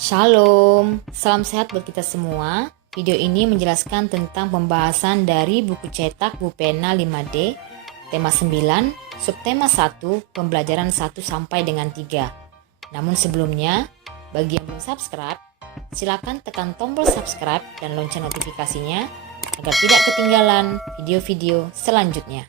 Shalom, salam sehat buat kita semua. Video ini menjelaskan tentang pembahasan dari buku cetak Bu Pena 5D, tema 9, subtema 1, pembelajaran 1 sampai dengan 3. Namun sebelumnya, bagi yang belum subscribe, silakan tekan tombol subscribe dan lonceng notifikasinya agar tidak ketinggalan video-video selanjutnya.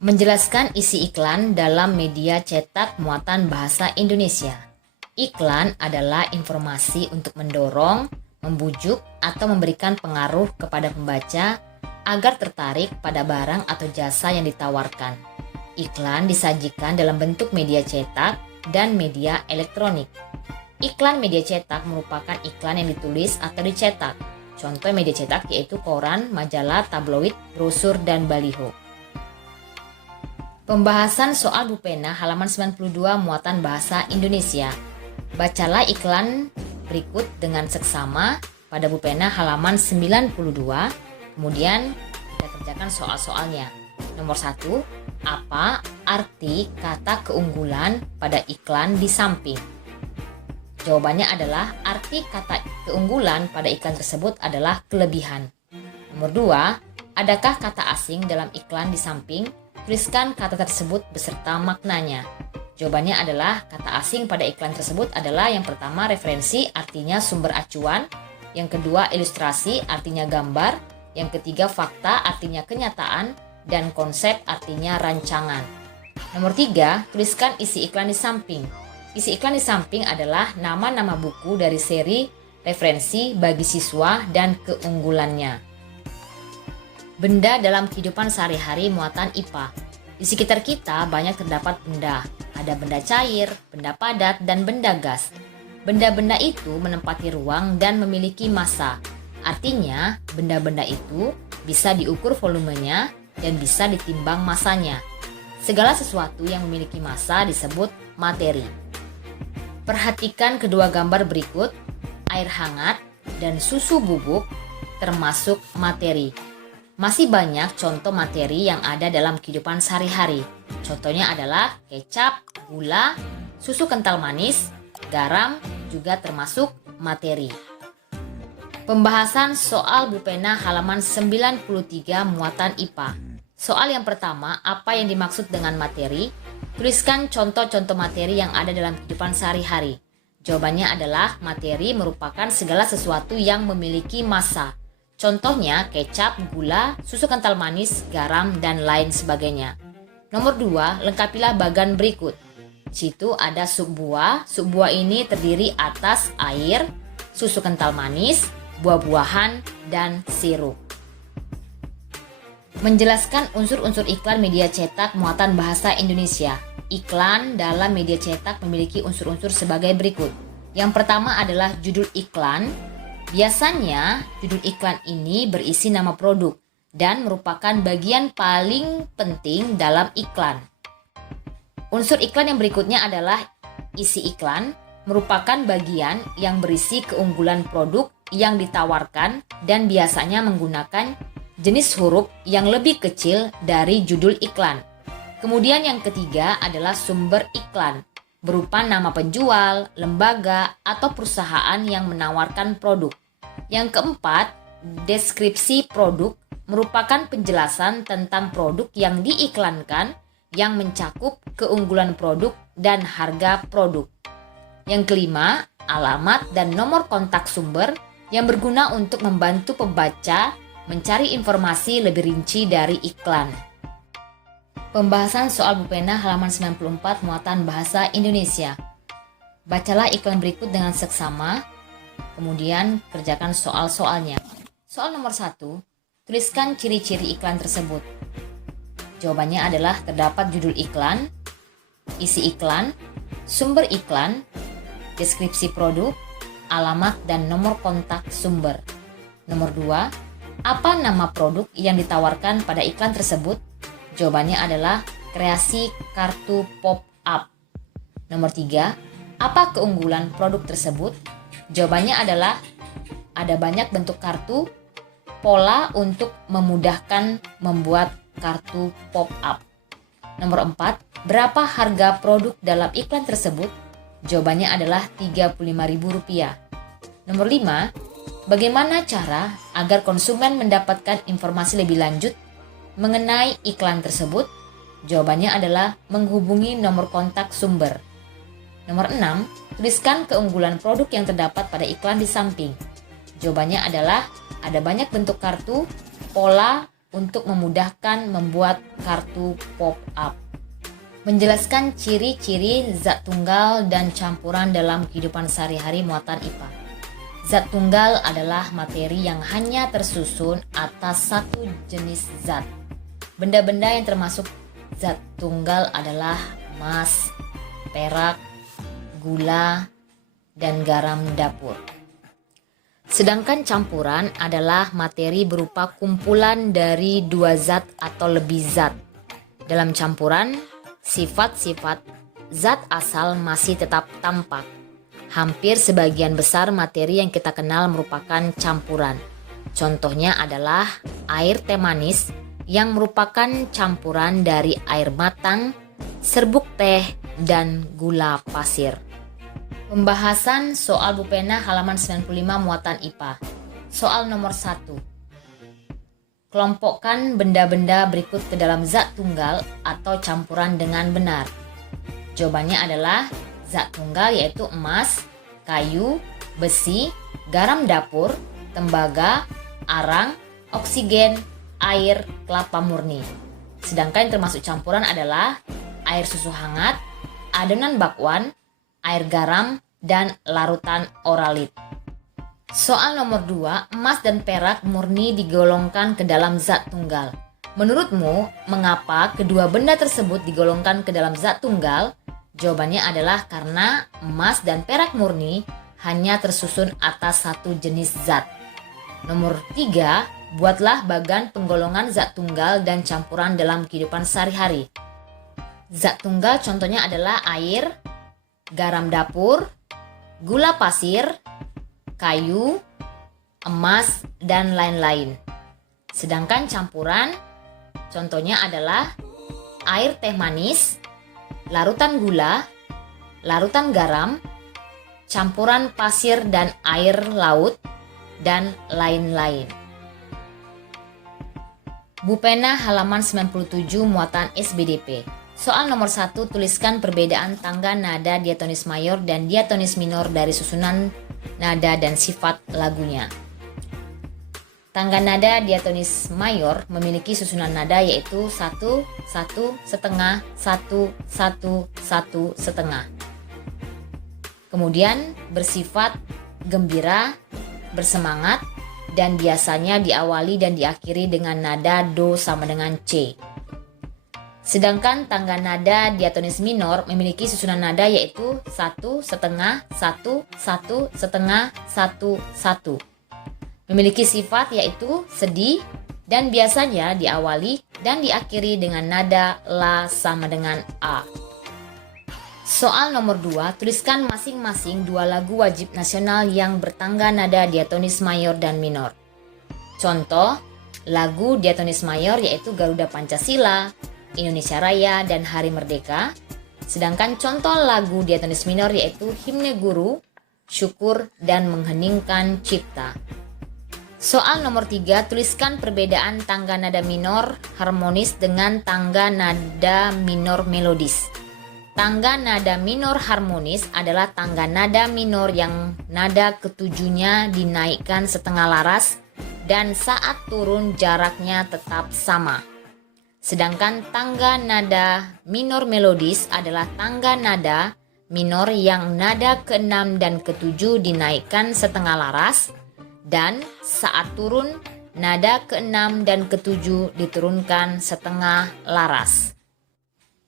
Menjelaskan isi iklan dalam media cetak muatan bahasa Indonesia. Iklan adalah informasi untuk mendorong, membujuk, atau memberikan pengaruh kepada pembaca agar tertarik pada barang atau jasa yang ditawarkan. Iklan disajikan dalam bentuk media cetak dan media elektronik. Iklan media cetak merupakan iklan yang ditulis atau dicetak. Contoh media cetak yaitu koran, majalah, tabloid, brosur, dan baliho. Pembahasan soal Bu Pena halaman 92 muatan bahasa Indonesia. Bacalah iklan berikut dengan seksama pada Bu Pena halaman 92. Kemudian kita kerjakan soal-soalnya. Nomor 1, apa arti kata keunggulan pada iklan di samping? Jawabannya adalah arti kata keunggulan pada iklan tersebut adalah kelebihan. Nomor 2, adakah kata asing dalam iklan di samping? Tuliskan kata tersebut beserta maknanya. Jawabannya adalah kata asing pada iklan tersebut adalah yang pertama referensi artinya sumber acuan, yang kedua ilustrasi artinya gambar, yang ketiga fakta artinya kenyataan, dan konsep artinya rancangan. Nomor 3, tuliskan isi iklan di samping. Isi iklan di samping adalah nama-nama buku dari seri referensi bagi siswa dan keunggulannya. Benda dalam kehidupan sehari-hari muatan IPA. Di sekitar kita banyak terdapat benda. Ada benda cair, benda padat, dan benda gas. Benda-benda itu menempati ruang dan memiliki massa. Artinya, benda-benda itu bisa diukur volumenya dan bisa ditimbang massanya. Segala sesuatu yang memiliki massa disebut materi. Perhatikan kedua gambar berikut. Air hangat dan susu bubuk termasuk materi. Masih banyak contoh materi yang ada dalam kehidupan sehari-hari. Contohnya adalah kecap, gula, susu kental manis, garam juga termasuk materi. Pembahasan soal Bu Pena halaman 93 muatan IPA. Soal yang pertama, apa yang dimaksud dengan materi? Tuliskan contoh-contoh materi yang ada dalam kehidupan sehari-hari. Jawabannya adalah materi merupakan segala sesuatu yang memiliki massa. Contohnya kecap, gula, susu kental manis, garam, dan lain sebagainya. Nomor 2, lengkapilah bagan berikut. Di situ ada sup buah. Sup buah ini terdiri atas air, susu kental manis, buah-buahan, dan sirup. Menjelaskan unsur-unsur iklan media cetak muatan bahasa Indonesia. Iklan dalam media cetak memiliki unsur-unsur sebagai berikut. Yang pertama adalah judul iklan. Biasanya, judul iklan ini berisi nama produk dan merupakan bagian paling penting dalam iklan. Unsur iklan yang berikutnya adalah isi iklan, merupakan bagian yang berisi keunggulan produk yang ditawarkan dan biasanya menggunakan jenis huruf yang lebih kecil dari judul iklan. Kemudian yang ketiga adalah sumber iklan, berupa nama penjual, lembaga, atau perusahaan yang menawarkan produk. Yang keempat, deskripsi produk merupakan penjelasan tentang produk yang diiklankan yang mencakup keunggulan produk dan harga produk. Yang kelima, alamat dan nomor kontak sumber yang berguna untuk membantu pembaca mencari informasi lebih rinci dari iklan. Pembahasan soal Bu Pena halaman 94 muatan bahasa Indonesia. Bacalah iklan berikut dengan seksama, kemudian kerjakan soal-soalnya. Soal nomor 1, tuliskan ciri-ciri iklan tersebut. Jawabannya adalah terdapat judul iklan, isi iklan, sumber iklan, deskripsi produk, alamat, dan nomor kontak sumber. Nomor 2, apa nama produk yang ditawarkan pada iklan tersebut? Jawabannya adalah kreasi kartu pop-up. Nomor 3, apa keunggulan produk tersebut? Jawabannya adalah ada banyak bentuk kartu, pola untuk memudahkan membuat kartu pop-up. Nomor 4, berapa harga produk dalam iklan tersebut? Jawabannya adalah Rp35.000. Nomor 5, bagaimana cara agar konsumen mendapatkan informasi lebih lanjut mengenai iklan tersebut? Jawabannya adalah menghubungi nomor kontak sumber. Nomor 6, tuliskan keunggulan produk yang terdapat pada iklan di samping. Jawabannya adalah ada banyak bentuk kartu, pola untuk memudahkan membuat kartu pop-up. Menjelaskan ciri-ciri zat tunggal dan campuran dalam kehidupan sehari-hari muatan IPA. Zat tunggal adalah materi yang hanya tersusun atas satu jenis zat. Benda-benda yang termasuk zat tunggal adalah emas, perak, gula, dan garam dapur. Sedangkan campuran adalah materi berupa kumpulan dari dua zat atau lebih zat. Dalam campuran, sifat-sifat zat asal masih tetap tampak. Hampir sebagian besar materi yang kita kenal merupakan campuran. Contohnya adalah air teh manis yang merupakan campuran dari air matang, serbuk teh, dan gula pasir. Pembahasan soal buku pena halaman 95 muatan IPA. Soal nomor 1. Kelompokkan benda-benda berikut ke dalam zat tunggal atau campuran dengan benar. Jawabannya adalah zat tunggal yaitu emas, kayu, besi, garam dapur, tembaga, arang, oksigen, air, kelapa murni. Sedangkan yang termasuk campuran adalah air susu hangat, adonan bakwan, air garam, dan larutan oralit. Soal nomor 2, emas dan perak murni digolongkan ke dalam zat tunggal. Menurutmu, mengapa kedua benda tersebut digolongkan ke dalam zat tunggal? Jawabannya adalah karena emas dan perak murni hanya tersusun atas satu jenis zat. Nomor 3, buatlah bagan penggolongan zat tunggal dan campuran dalam kehidupan sehari-hari. Zat tunggal contohnya adalah air, garam dapur, gula pasir, kayu, emas, dan lain-lain. Sedangkan campuran contohnya adalah air teh manis, larutan gula, larutan garam, campuran pasir dan air laut, dan lain-lain. Buku pena halaman 97 muatan SBDP. Soal nomor 1, tuliskan perbedaan tangga nada diatonis mayor dan diatonis minor dari susunan nada dan sifat lagunya. Tangga nada diatonis mayor memiliki susunan nada yaitu 1, 1, setengah, 1, 1, 1, setengah. Kemudian bersifat gembira, bersemangat, dan biasanya diawali dan diakhiri dengan nada do sama dengan C. Sedangkan tangga nada diatonis minor memiliki susunan nada yaitu 1, setengah, 1, 1, setengah, 1, 1. Memiliki sifat yaitu sedih dan biasanya diawali dan diakhiri dengan nada la sama dengan a. Soal nomor 2, tuliskan masing-masing dua lagu wajib nasional yang bertangga nada diatonis mayor dan minor. Contoh, lagu diatonis mayor yaitu Garuda Pancasila, Indonesia Raya, dan Hari Merdeka. Sedangkan contoh lagu diatonis minor yaitu Himne Guru, Syukur, dan Mengheningkan Cipta. Soal nomor 3, tuliskan perbedaan tangga nada minor harmonis dengan tangga nada minor melodis. Tangga nada minor harmonis adalah tangga nada minor yang nada ketujuhnya dinaikkan setengah laras dan saat turun jaraknya tetap sama. Sedangkan tangga nada minor melodis adalah tangga nada minor yang nada ke-6 dan ke-7 dinaikkan setengah laras dan saat turun nada ke-6 dan ke-7 diturunkan setengah laras.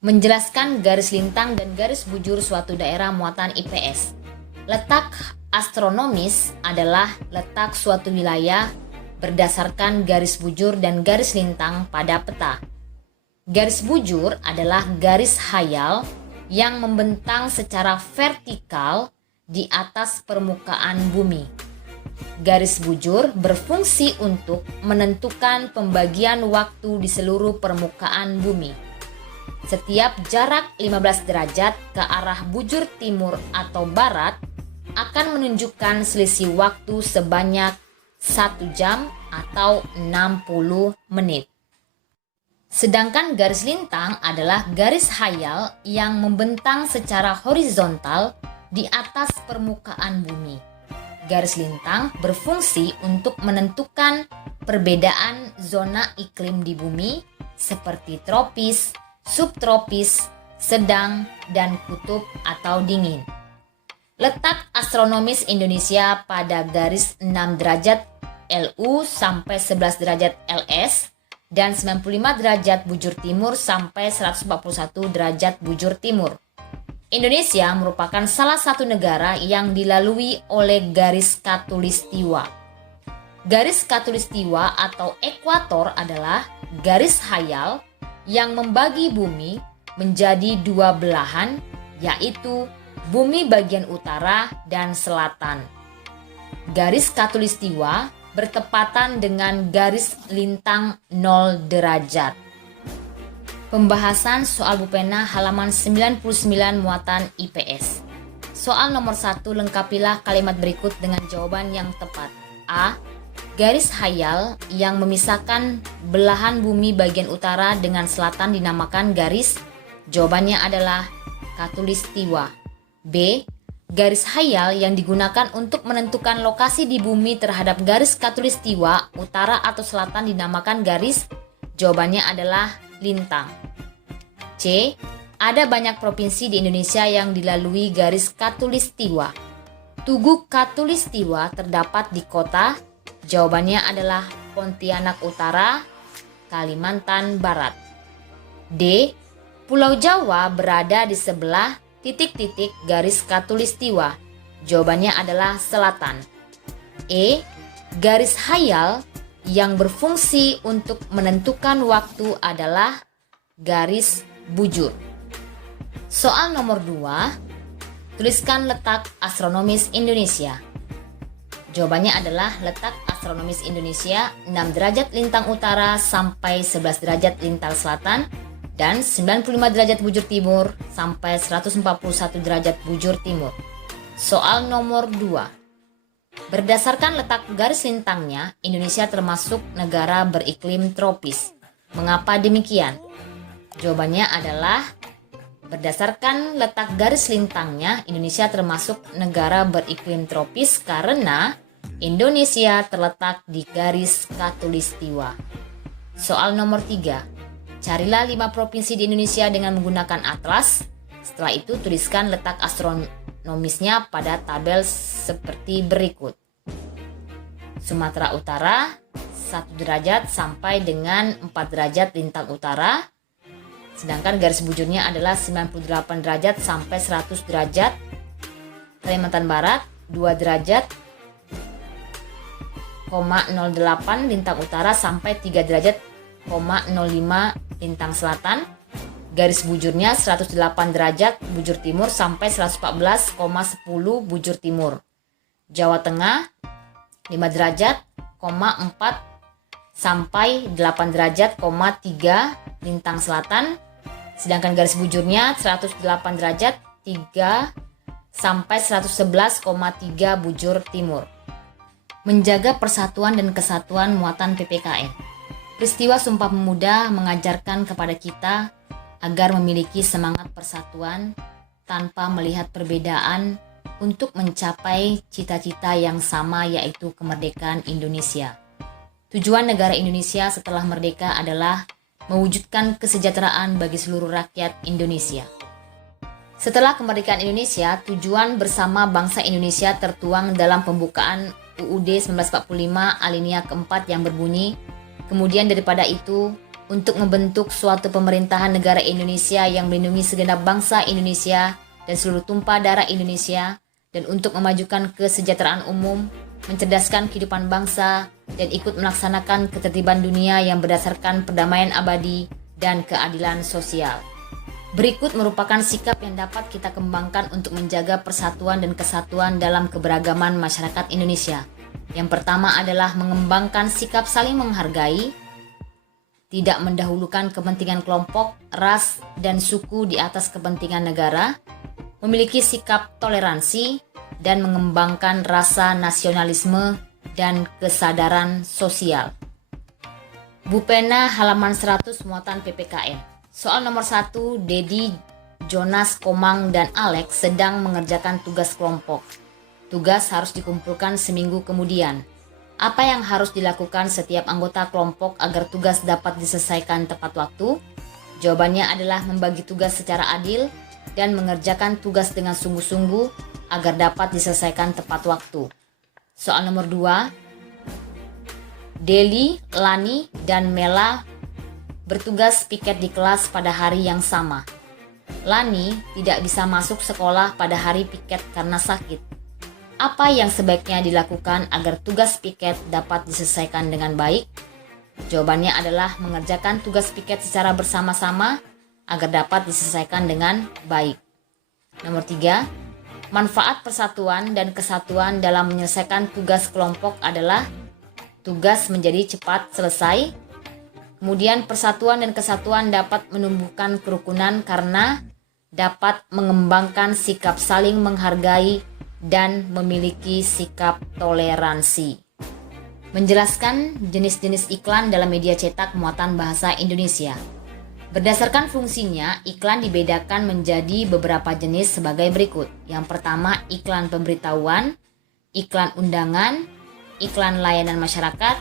Menjelaskan garis lintang dan garis bujur suatu daerah muatan IPS. Letak astronomis adalah letak suatu wilayah berdasarkan garis bujur dan garis lintang pada peta. Garis bujur adalah garis khayal yang membentang secara vertikal di atas permukaan bumi. Garis bujur berfungsi untuk menentukan pembagian waktu di seluruh permukaan bumi. Setiap jarak 15 derajat ke arah bujur timur atau barat akan menunjukkan selisih waktu sebanyak 1 jam atau 60 menit. Sedangkan garis lintang adalah garis khayal yang membentang secara horizontal di atas permukaan bumi. Garis lintang berfungsi untuk menentukan perbedaan zona iklim di bumi seperti tropis, subtropis, sedang, dan kutub atau dingin. Letak astronomis Indonesia pada garis 6 derajat LU sampai 11 derajat LS dan 95 derajat bujur timur sampai 141 derajat bujur timur. Indonesia merupakan salah satu negara yang dilalui oleh garis khatulistiwa. Garis khatulistiwa atau ekuator adalah garis khayal yang membagi bumi menjadi dua belahan, yaitu bumi bagian utara dan selatan. Garis khatulistiwa bertepatan dengan garis lintang 0 derajat. Pembahasan soal Bupena halaman 99 muatan IPS. Soal nomor 1, lengkapilah kalimat berikut dengan jawaban yang tepat. A. Garis khayal yang memisahkan belahan bumi bagian utara dengan selatan dinamakan garis. Jawabannya adalah khatulistiwa. B. Garis khayal yang digunakan untuk menentukan lokasi di bumi terhadap garis khatulistiwa utara atau selatan dinamakan garis. Jawabannya adalah lintang. C. Ada banyak provinsi di Indonesia yang dilalui garis khatulistiwa. Tugu khatulistiwa terdapat di kota. Jawabannya adalah Pontianak Utara, Kalimantan Barat. D. Pulau Jawa berada di sebelah titik-titik garis khatulistiwa. Jawabannya adalah selatan. E. Garis khayal yang berfungsi untuk menentukan waktu adalah garis bujur. Soal nomor 2, tuliskan letak astronomis Indonesia. Jawabannya adalah letak astronomis Indonesia 6 derajat lintang utara sampai 11 derajat lintang selatan dan 95 derajat bujur timur sampai 141 derajat bujur timur. Soal nomor 2. Berdasarkan letak garis lintangnya, Indonesia termasuk negara beriklim tropis. Mengapa demikian? Jawabannya adalah berdasarkan letak garis lintangnya, Indonesia termasuk negara beriklim tropis karena Indonesia terletak di garis khatulistiwa. Soal nomor 3. Carilah 5 provinsi di Indonesia dengan menggunakan atlas. Setelah itu tuliskan letak astronomisnya pada tabel seperti berikut. Sumatera Utara 1 derajat sampai dengan 4 derajat lintang utara. Sedangkan garis bujurnya adalah 98 derajat sampai 100 derajat. Kalimantan Barat 2 derajat, 08 lintang utara sampai 3 derajat, 05 lintang selatan. Garis bujurnya 108 derajat bujur timur sampai 114,10 bujur timur. Jawa Tengah 5 derajat, 4 sampai 8 derajat, 3 lintang selatan. Sedangkan garis bujurnya 108 derajat 3 sampai 111,3 bujur timur. Menjaga persatuan dan kesatuan muatan PPKN. Peristiwa Sumpah Pemuda mengajarkan kepada kita agar memiliki semangat persatuan tanpa melihat perbedaan untuk mencapai cita-cita yang sama, yaitu kemerdekaan Indonesia. Tujuan negara Indonesia setelah merdeka adalah mewujudkan kesejahteraan bagi seluruh rakyat Indonesia. Setelah kemerdekaan Indonesia, tujuan bersama bangsa Indonesia tertuang dalam pembukaan UUD 1945 alinea keempat yang berbunyi, kemudian daripada itu, untuk membentuk suatu pemerintahan negara Indonesia yang melindungi segenap bangsa Indonesia dan seluruh tumpah darah Indonesia, dan untuk memajukan kesejahteraan umum, mencerdaskan kehidupan bangsa, dan ikut melaksanakan ketertiban dunia yang berdasarkan perdamaian abadi dan keadilan sosial. Berikut merupakan sikap yang dapat kita kembangkan untuk menjaga persatuan dan kesatuan dalam keberagaman masyarakat Indonesia. Yang pertama adalah mengembangkan sikap saling menghargai, tidak mendahulukan kepentingan kelompok, ras, dan suku di atas kepentingan negara, memiliki sikap toleransi, dan mengembangkan rasa nasionalisme dan kesadaran sosial. Bupena halaman 100 muatan PPKN. Soal nomor 1, Dedi, Jonas, Komang, dan Alex sedang mengerjakan tugas kelompok. Tugas harus dikumpulkan seminggu kemudian. Apa yang harus dilakukan setiap anggota kelompok agar tugas dapat diselesaikan tepat waktu? Jawabannya adalah membagi tugas secara adil dan mengerjakan tugas dengan sungguh-sungguh agar dapat diselesaikan tepat waktu. Soal nomor 2, Deli, Lani, dan Mela bertugas piket di kelas pada hari yang sama. Lani tidak bisa masuk sekolah pada hari piket karena sakit. Apa yang sebaiknya dilakukan agar tugas piket dapat diselesaikan dengan baik? Jawabannya adalah mengerjakan tugas piket secara bersama-sama agar dapat diselesaikan dengan baik. Nomor 3, manfaat persatuan dan kesatuan dalam menyelesaikan tugas kelompok adalah tugas menjadi cepat selesai. Kemudian persatuan dan kesatuan dapat menumbuhkan kerukunan karena dapat mengembangkan sikap saling menghargai dan memiliki sikap toleransi. Menjelaskan jenis-jenis iklan dalam media cetak muatan bahasa Indonesia. Berdasarkan fungsinya, iklan dibedakan menjadi beberapa jenis sebagai berikut. Yang pertama, iklan pemberitahuan, iklan undangan, iklan layanan masyarakat,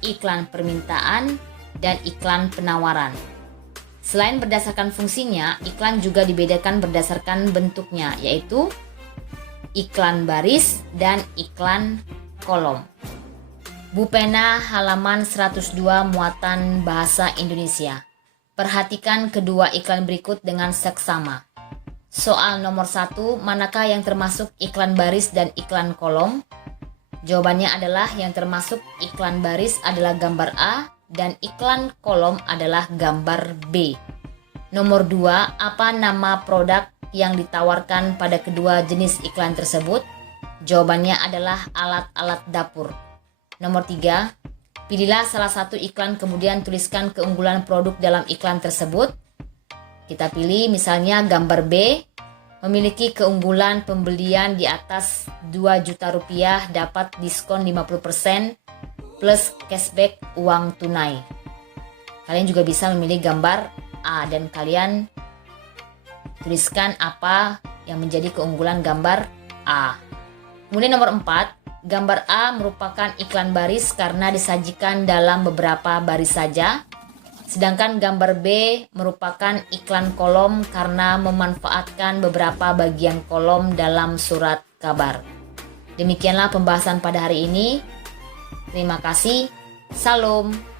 iklan permintaan, dan iklan penawaran. Selain berdasarkan fungsinya, iklan juga dibedakan berdasarkan bentuknya, yaitu iklan baris dan iklan kolom. Bupena halaman 102 muatan bahasa Indonesia. Perhatikan kedua iklan berikut dengan seksama. Soal nomor 1, manakah yang termasuk iklan baris dan iklan kolom? Jawabannya adalah yang termasuk iklan baris adalah gambar A dan iklan kolom adalah gambar B. Nomor 2, apa nama produk yang ditawarkan pada kedua jenis iklan tersebut? Jawabannya adalah alat-alat dapur. Nomor 3, pilihlah salah satu iklan kemudian tuliskan keunggulan produk dalam iklan tersebut. Kita pilih misalnya gambar B, memiliki keunggulan pembelian di atas 2 juta rupiah dapat diskon 50% plus cashback uang tunai. Kalian juga bisa memilih gambar A dan kalian tuliskan apa yang menjadi keunggulan gambar A. Kemudian nomor 4, gambar A merupakan iklan baris karena disajikan dalam beberapa baris saja. Sedangkan gambar B merupakan iklan kolom karena memanfaatkan beberapa bagian kolom dalam surat kabar. Demikianlah pembahasan pada hari ini. Terima kasih. Salam.